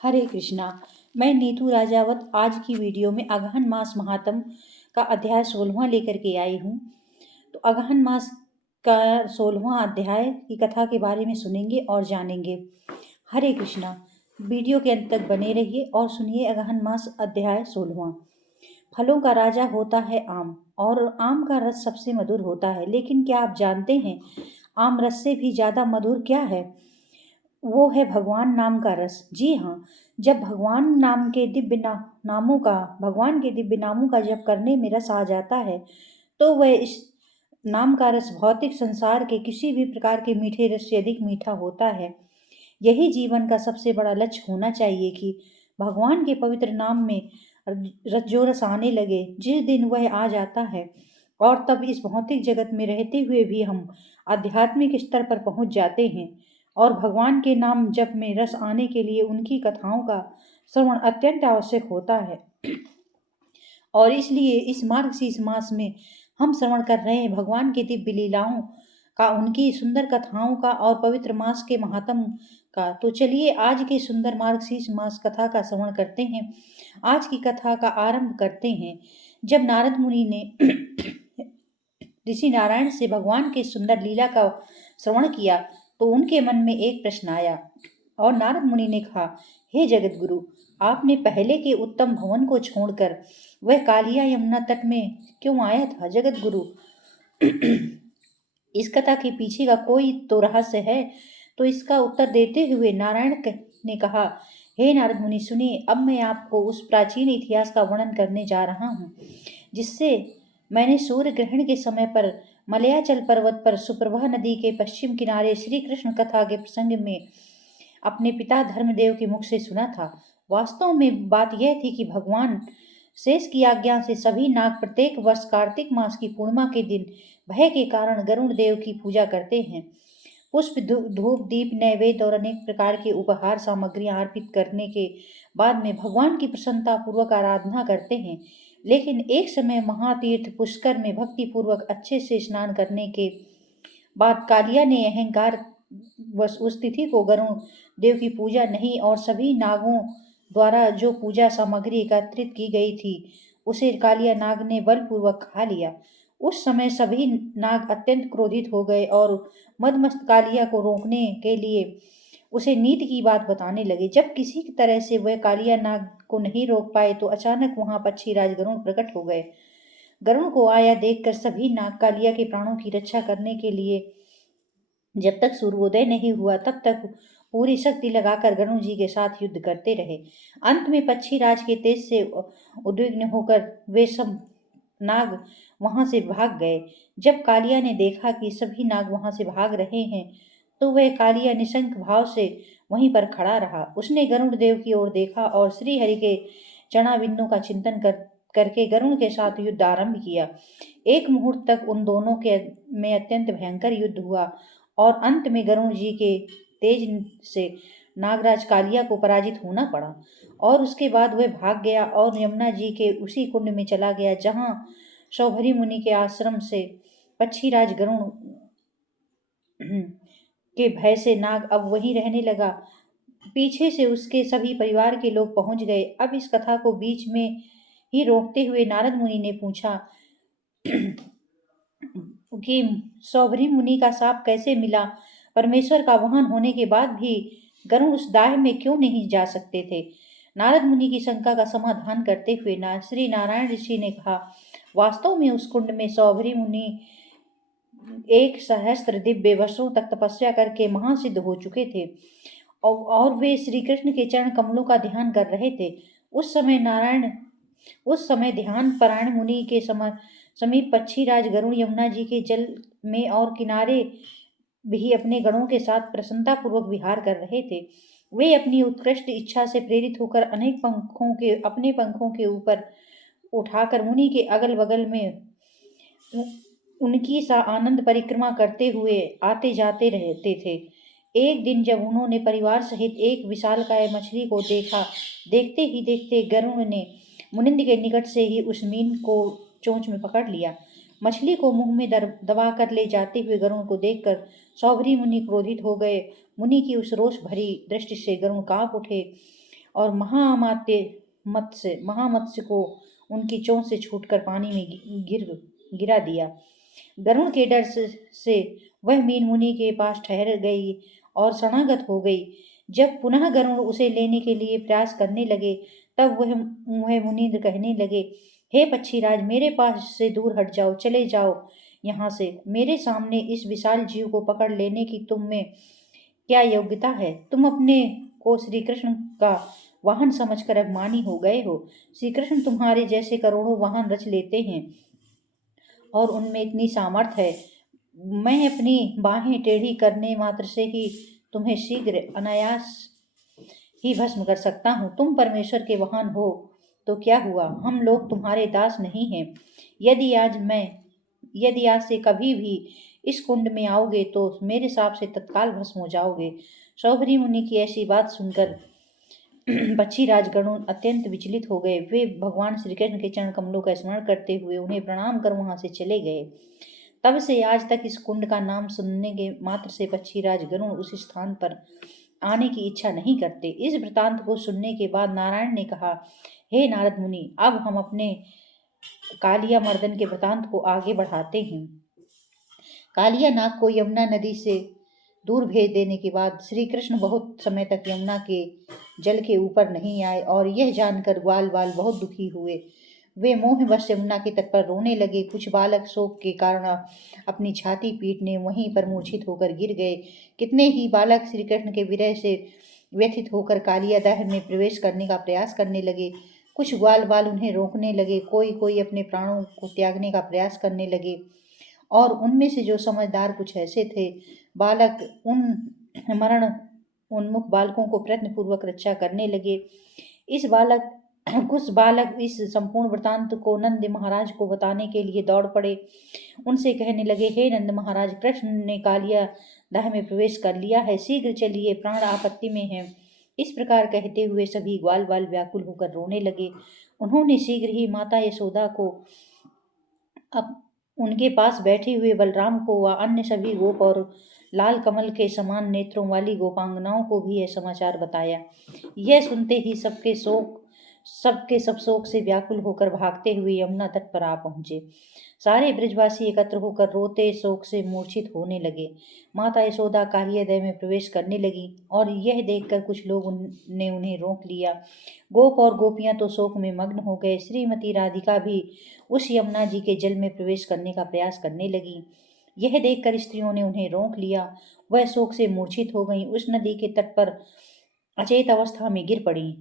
हरे कृष्णा। मैं नीतू राजावत आज की वीडियो में अगहन मास महात्म का अध्याय 16वां लेकर के आई हूँ। तो अगहन मास का 16वां अध्याय की कथा के बारे में सुनेंगे और जानेंगे। हरे कृष्णा। वीडियो के अंत तक बने रहिए और सुनिए अगहन मास अध्याय 16वां। फलों का राजा होता है आम, और आम का रस सबसे मधुर होता है। लेकिन क्या आप जानते हैं आम रस से भी ज्यादा मधुर क्या है? वो है भगवान नाम का रस। जी हाँ, जब भगवान के दिव्य नामों का जप करने में रस आ जाता है तो वह इस नाम का रस भौतिक संसार के किसी भी प्रकार के मीठे रस से अधिक मीठा होता है। यही जीवन का सबसे बड़ा लक्ष्य होना चाहिए कि भगवान के पवित्र नाम में जो रस आने लगे, जिस दिन वह आ जाता है और तब इस भौतिक जगत में रहते हुए भी हम आध्यात्मिक स्तर पर पहुंच जाते हैं। और भगवान के नाम जप में रस आने के लिए उनकी कथाओं का श्रवण अत्यंत आवश्यक होता है। और इसलिए इस मार्गशीर्ष मास में हम श्रवण कर रहे हैं भगवान की दिव्य लीलाओं का, उनकी सुंदर कथाओं का और पवित्र मास के महात्म का। तो चलिए आज के सुंदर मार्गशीर्ष मास कथा का श्रवण करते हैं। आज की कथा का आरंभ करते हैं। जब नारद मुनि ने ऋषि नारायण से भगवान के सुंदर लीला का श्रवण किया तो उनके मन में एक प्रश्न आया और नारद मुनि ने कहा, हे जगत गुरु, आपने पहले के उत्तम भवन को छोड़कर वह कालिया यमुना तट में क्यों आया था? जगत गुरु, इस कथा के पीछे का कोई तो रहस्य है। तो इसका उत्तर देते हुए नारायण ने कहा, हे नारद मुनि सुनिए, अब मैं आपको उस प्राचीन इतिहास का वर्णन करने जा रहा हूँ जिससे मैंने सूर्य ग्रहण के समय पर मलयाचल पर्वत पर सुप्रभा नदी के पश्चिम किनारे श्री कृष्ण कथा के प्रसंग में अपने पिता धर्मदेव के मुख से सुना था। वास्तव में बात यह थी कि भगवान शेष की आज्ञा से सभी नाग प्रत्येक वर्ष कार्तिक मास की पूर्णिमा के दिन भय के कारण गरुण देव की पूजा करते हैं। पुष्प, धूप, दीप, नैवेद्य और अनेक प्रकार के उपहार सामग्रियां अर्पित करने के बाद में भगवान की प्रसन्नता पूर्वक आराधना करते हैं। लेकिन एक समय महातीर्थ पुष्कर में भक्ति पूर्वक अच्छे से स्नान करने के बाद कालिया ने अहंकार बस उस तिथि को गरुण देव की पूजा नहीं और सभी नागों द्वारा जो पूजा सामग्री एकत्रित की गई थी उसे कालिया नाग ने बलपूर्वक खा लिया। उस समय सभी नाग अत्यंत क्रोधित हो गए और मदमस्त कालिया को रोकने के लिए उसे नीति की बात बताने लगे। जब किसी तरह से वह कालिया नाग को नहीं रोक पाए तो अचानक वहां पक्षीराज गरुण प्रकट हो गए। गरुण को आया देखकर सभी नाग कालिया के प्राणों की रक्षा करने के लिए जब तक सूर्योदय नहीं हुआ तब तक पूरी शक्ति लगाकर गरुण जी के साथ युद्ध करते रहे। अंत में पक्षीराज के तेज से उद्विग्न होकर वे सब नाग वहां से भाग गए। जब कालिया ने देखा कि सभी नाग वहां से भाग रहे हैं तो वह कालिया निशंक भाव से वहीं पर खड़ा रहा। उसने गरुड़ देव की ओर देखा और श्री हरि के चरणारविंदों का चिंतन करके गरुण के साथ युद्ध आरंभ किया। एक मुहूर्त तक उन दोनों के में अत्यंत भयंकर युद्ध हुआ और अंत में गरुण जी के तेज से नागराज कालिया को पराजित होना पड़ा और उसके बाद वह भाग गया और यमुना जी के उसी कुंड में चला गया जहां शौभरी मुनि के आश्रम से पक्षीराज गरुण के भय से नाग अब वहीं रहने लगा। पीछे से उसके सभी परिवार के लोग पहुंच गए। अब इस कथा को बीच में ही रोकते हुए नारद मुनि ने पूछा कि सौभरी मुनि का शाप कैसे मिला? परमेश्वर का वाहन होने के बाद भी गरुड़ उस दाह में क्यों नहीं जा सकते थे? नारद मुनि की शंका का समाधान करते हुए श्री नारायण ऋषि ने कहा, वास्तव में उस कुंड में सौभरी मुनि 1 सहस्त्र दिव्य वर्षों तक तपस्या करके महासिद्ध हो चुके थे और वे श्री कृष्ण के चरण कमलों का ध्यान कर रहे थे। उस समय ध्यान परायण मुनि के समीप पक्षीराज गरुण यमुना जी के जल में और किनारे भी अपने गणों के साथ प्रसन्नता पूर्वक विहार कर रहे थे। वे अपनी उत्कृष्ट इच्छा से प्रेरित होकर अनेक अपने पंखों के ऊपर उठाकर मुनि के अगल बगल में उनकी सा आनंद परिक्रमा करते हुए आते जाते रहते थे। एक दिन जब उन्होंने परिवार सहित एक विशालकाय मछली को देखा, देखते ही देखते गरुण ने मुनिंद के निकट से ही उस मीन को चोंच में पकड़ लिया। मछली को मुंह में दबा कर ले जाते हुए गरुण को देखकर सौभरी मुनि क्रोधित हो गए। मुनि की उस रोष भरी दृष्टि से गरुण कांप उठे और महामत्स्य को उनकी चोंच से छूटकर पानी में गिरा दिया। गरुड़ के डर से वह मीन मुनि के पास ठहर गई और शरणागत हो गई। जब पुनः गरुड़ उसे लेने के लिए प्रयास करने लगे, तब वह मुनीन्द्र कहने लगे, हे पक्षीराज, मेरे पास से दूर हट जाओ, चले जाओ यहाँ से। मेरे सामने इस विशाल जीव को पकड़ लेने की तुम में क्या योग्यता है? तुम अपने को श्री कृष्ण का वाहन समझकर अभिमानी हो गए हो। श्री कृष्ण तुम्हारे जैसे करोड़ों वाहन रच लेते हैं और उनमें इतनी सामर्थ्य है। मैं अपनी बाहें टेढ़ी करने मात्र से ही तुम्हें शीघ्र अनायास ही भस्म कर सकता हूँ। तुम परमेश्वर के वाहन हो तो क्या हुआ, हम लोग तुम्हारे दास नहीं हैं। यदि आज से कभी भी इस कुंड में आओगे तो मेरे साप से तत्काल भस्म हो जाओगे। शौभरी मुनि की ऐसी बात सुनकर पक्षीराज गरुड़ अत्यंत विचलित हो गए। वे भगवान श्री कृष्ण के चरण कमलों का स्मरण करते हुए उन्हें प्रणाम कर वहां से चले गए। तब से आज तक इस कुंड का नाम सुनने के मात्र से पक्षीराज गरुड़ उस स्थान पर आने की इच्छा नहीं करते। इस वृतांत को सुनने के बाद नारायण ने कहा, हे नारद मुनि, अब हम अपने कालिया मर्दन के वृतांत को आगे बढ़ाते हैं। कालिया नाग को यमुना नदी से दूर भेज देने के बाद श्री कृष्ण बहुत समय तक यमुना के जल के ऊपर नहीं आए और यह जानकर ग्वाल बाल बहुत दुखी हुए। वे मोहवश यमुना के तट पर रोने लगे। कुछ बालक शोक के कारण अपनी छाती पीटने वहीं पर मूर्छित होकर गिर गए। कितने ही बालक श्री कृष्ण के विरह से व्यथित होकर कालिया दह में प्रवेश करने का प्रयास करने लगे। कुछ ग्वाल बाल उन्हें रोकने लगे, कोई कोई अपने प्राणों को त्यागने का प्रयास करने लगे और उनमें से जो समझदार कुछ ऐसे थे बालक उन मरण उन्मुख बालकों को प्रयत्नपूर्वक रक्षा करने लगे। कुछ बालक इस संपूर्ण वृतांत को नंद महाराज को बताने के लिए दौड़ पड़े। उनसे कहने लगे, हे नंद महाराज, कृष्ण ने कालिया दह में प्रवेश कर लिया है, शीघ्र चलिए, प्राण आपत्ति में है। इस प्रकार कहते हुए सभी ग्वाल बाल व्याकुल होकर रोने लगे। उन्होंने शीघ्र ही माता यशोदा को, अब उनके पास बैठे हुए बलराम को व अन्य सभी गोप और लाल कमल के समान नेत्रों वाली गोपांगनाओं को भी यह समाचार बताया। यह सुनते ही सबके सब शोक से व्याकुल होकर भागते हुए यमुना तट पर आ पहुंचे। सारे ब्रजवासी एकत्र होकर रोते शोक से मूर्छित होने लगे। माता यशोदा कालियादह में प्रवेश करने लगी और यह देखकर कुछ लोग ने उन्हें रोक लिया। गोप और गोपियां तो शोक में मग्न हो गए। श्रीमती राधिका भी उस यमुना जी के जल में प्रवेश करने का प्रयास करने लगी। यह देखकर स्त्रियों ने उन्हें रोक लिया। वह शोक से मूर्छित हो गईं। उस नदी के तट पर अचेत अवस्था में गिर पड़ी।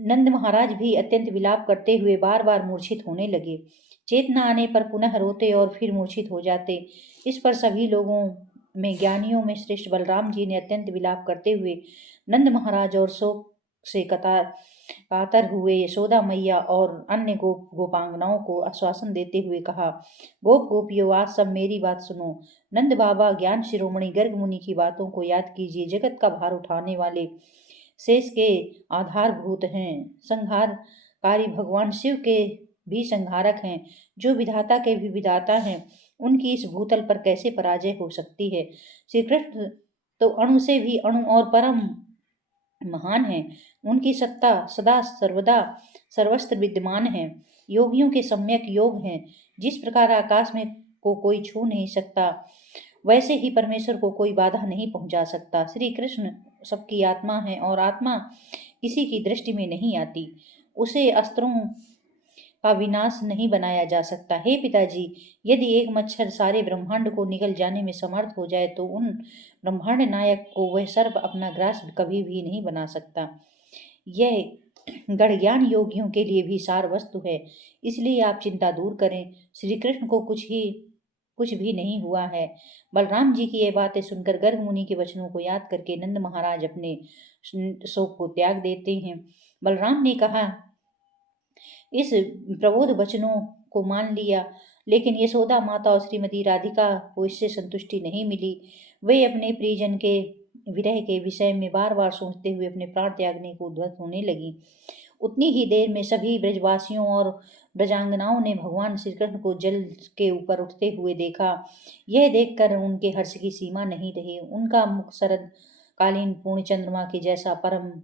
नंद महाराज भी अत्यंत विलाप करते हुए बार बार मूर्छित होने लगे। चेतना आने पर पुनः रोते और फिर मूर्छित हो जाते। इस पर सभी लोगों में ज्ञानियों में श्रेष्ठ बलराम जी ने अत्यंत विलाप करते हुए नंद महाराज और शोक से कातर हुए यशोदा मैया और अन्य गोपांगनाओं को आश्वासन देते हुए कहा, गोप गोपियों, आज सब मेरी बात सुनो। नंद बाबा ज्ञान शिरोमणि गर्ग मुनि की बातों को याद कीजिए। जगत का भार उठाने वाले शेष के आधारभूत हैं। संहारकारी भगवान शिव के भी संहारक हैं, जो विधाता के भी विधाता हैं। उनकी इस भूतल पर कैसे पराजय हो सकती है? श्री कृष्ण तो अणु से भी अणु और परम महान है। उनकी सत्ता सदा सर्वदा सर्वत्र विद्यमान है। योगियों के सम्यक योग हैं। जिस प्रकार आकाश में को कोई छू नहीं सकता, वैसे ही परमेश्वर को कोई बाधा नहीं पहुंचा सकता। श्री कृष्ण सबकी आत्मा है और आत्मा किसी की दृष्टि में नहीं आती। उसे अस्त्रों का विनाश नहीं बनाया जा सकता। हे पिताजी, यदि एक मच्छर सारे ब्रह्मांड को निगल जाने में समर्थ हो जाए तो उन ब्रह्मांड नायक को वह सर्प अपना ग्रास कभी भी नहीं बना सकता। यह गणज्ञान योगियों के लिए भी सार वस्तु है। इसलिए आप चिंता दूर करें। श्री कृष्ण को कुछ भी नहीं हुआ है। बलराम जी की यह बातें सुनकर गर्ग मुनि के वचनों को याद करके नंद महाराज अपने शोक को त्याग देते हैं। बलराम ने कहा, इस प्रबोध वचनों को मान लिया, लेकिन यशोदा माता और श्रीमती राधिका को इससे संतुष्टि नहीं मिली। वे अपने प्रियजन के विरह के विषय में बार बार सोचते हुए अपने प्राण त्यागने को उद्यत होने लगी। उतनी ही देर में सभी ब्रजवासियों और ब्रजांगनाओं ने भगवान श्री कृष्ण को जल के ऊपर उठते हुए देखा। यह देखकर उनके हर्ष की सीमा नहीं रही। उनका मुख शरद कालीन पूर्ण चंद्रमा के जैसा परम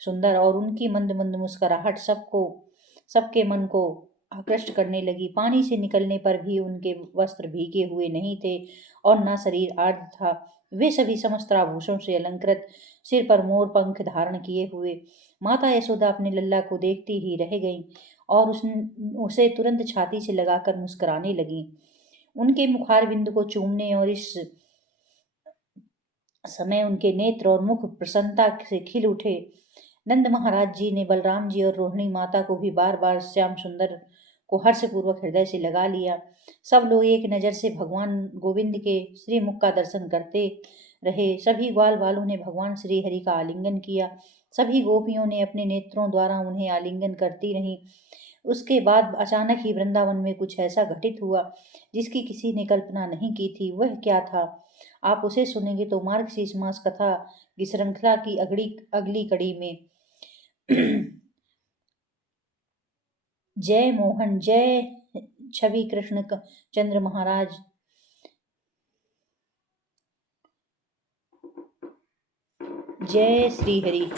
सुंदर और उनकी मंद मंद मुस्कुराहट सबके मन को आकृष्ट करने लगी। पानी से निकलने पर भी उनके वस्त्र भीगे हुए नहीं थे और न शरीर आर्द्र था। वे सभी समस्त आभूषणों से अलंकृत, सिर पर मोर पंख धारण किए हुए। माता यशोदा अपने लल्ला को देखती ही रह गईं और उसे तुरंत छाती से लगाकर मुस्कुराने लगी। उनके मुखारबिंद को चूमने और इस समय उनके नेत्र और मुख प्रसन्नता से खिल उठे। नंद महाराज जी ने बलराम जी और रोहिणी माता को भी बार बार श्याम सुंदर को हर्षपूर्वक हृदय से लगा लिया। सब लोग एक नज़र से भगवान गोविंद के श्रीमुख का दर्शन करते रहे। सभी ग्वाल बालों ने भगवान श्री हरि का आलिंगन किया। सभी गोपियों ने अपने नेत्रों द्वारा उन्हें आलिंगन करती रहीं। उसके बाद अचानक ही वृंदावन में कुछ ऐसा घटित हुआ जिसकी किसी ने कल्पना नहीं की थी। वह क्या था, आप उसे सुनेंगे तो मार्गशीर्ष मास कथा की श्रृंखला की अगली कड़ी में। जय मोहन, जय छवि कृष्ण चंद्र महाराज। जय श्री हरि।